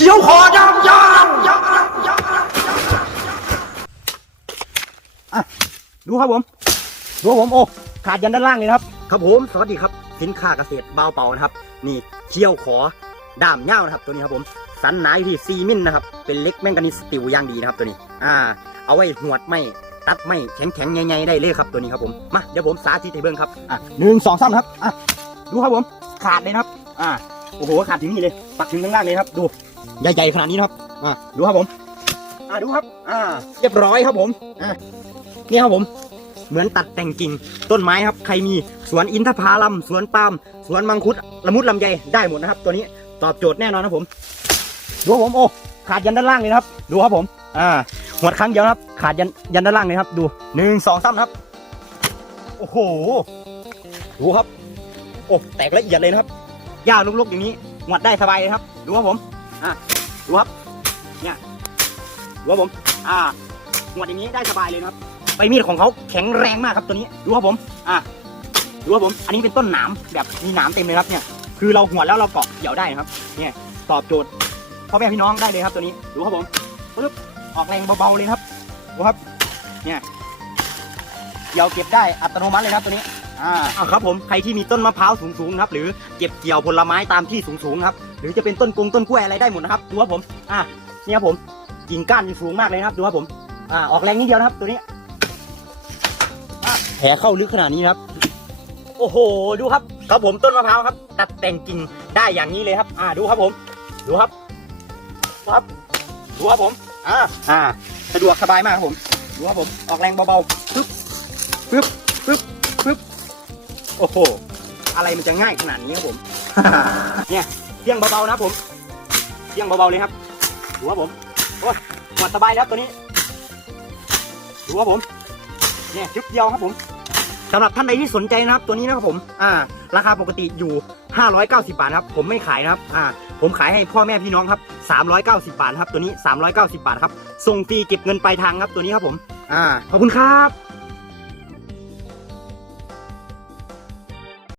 ขียวคอยาวยาวดูครับผมดูผมโอ้ขาดยันด้านล่างเลยนะครับ ครับผมสวัสดีครับสินค้าเกษตรเบาเป่านะครับ นี่เชี่ยวขอด้ามเง่านะครับ ตัวนี้ครับผมสันหนาอยู่ที่ซีมิลนะครับ เป็นเล็กแมงกานีสตีลอย่างดีนะครับตัวนี้ อ่า เอาไว้หวดไม่ตัดไม่แข็งแข็งใหญ่ๆได้เลยครับตัวนี้ครับผมมาเดี๋ยวผมสาธิตให้เบิ่งครับอะหนึ่งสองสามครับอะดูครับผมขาดเลยนะครับ อ่า โอ้โหขาดถึงนี่เลยปักถึงข้างล่างเลยครับ ดูใหญ่ๆขนาดนี้นะครับอ่าดูครับผม อ่าดูครับ อ่า เรียบร้อยครับผมอ่าเนี่ยครับผม เหมือนตัดแต่งกิ่งต้นไม้ครับ ใครมีสวนอินทผลัมสวนปาล์มสวนมังคุดละมุดลำไยได้หมดนะครับ ตัวนี้ตอบโจทย์แน่นอนนะครับผม ดูครับผมโอ้ขาดยันด้านล่างเลยนะครับ ดูครับผม อ่าหวดครั้งเดียวนะครับ ขาดยันยันด้านล่างเลยครับ ดูหนึ่งสองสามนะครับ โอ้โห ดูครับ โอ้แตกละเอียดเลยนะครับ หญ้าลุกๆอย่างนี้หวดได้สบายเลยครับ ดูครับผม อ่าดูครับ เนี่ย ดูครับผม อ่าหวดอย่างนี้ได้สบายเลยนะครับ ใบมีดของเขาแข็งแรงมากครับตัวนี้ ดูครับผม อะ ดูครับผม อันนี้เป็นต้นหนามแบบมีหนามเต็มเลยครับ เนี่ย คือเราหัวดแล้วเราเกาะเกี่ยวได้ครับ เนี่ยตอบโจทย์พ่อแม่พี่น้องได้เลยครับตัวนี้ ดูครับผมปึ๊บออกแรงเบาๆเลยครับ ดูครับ เนี่ยเกี่ยวเก็บได้อัตโนมัติเลยครับตัวนี้ อ่าอะครับผมใครที่มีต้นมะพร้าวสูงๆนะครับหรือเก็บเกี่ยวผลไม้ตามที่สูงๆครับหรือจะเป็นต้นกงต้นกล้วยอะไรได้หมดนะครับดูครับผมอะนี่ครับผมกิ่งก้านสูงมากเลยนะครับดูครับผมอ่าออกแรงนิดเดียวนะครับ ตัวนี้แผลเข้าลึกขนาดนี้นะครับ โอ้โหดูครับครับผมต้นมะพร้าวครับ ตัดแต่งกิ่งได้อย่างนี้เลยครับ อ่าดูครับผม ดูครับดูครับดูครับผมอ่าอ่าสะดวกสบายมากครับผมดูครับผมออกแรงเบาๆปึ๊บปึ๊บปึ๊บปึ๊บ โอ้โห อะไรมันจะง่ายขนาดนี้ครับผม เนี่ยเพียงเบาๆนะครับผมเพียงเบาๆเลยครับดูครับผม โอ้ยหมดสบายแล้วตัวนี้ดูครับผม เนี่ยชุดเดียวครับผมสำหรับท่านใดที่สนใจนะครับ ตัวนี้นะครับผม อ่า ราคาปกติอยู่ 590 บาทครับ ผมไม่ขายนะครับ อ่า ผมขายให้พ่อแม่พี่น้องครับ 390 บาทครับ ตัวนี้ 390 บาทครับ ส่งฟรีเก็บเงินปลายทางครับ ตัวนี้ครับผม อ่า ขอบคุณครับ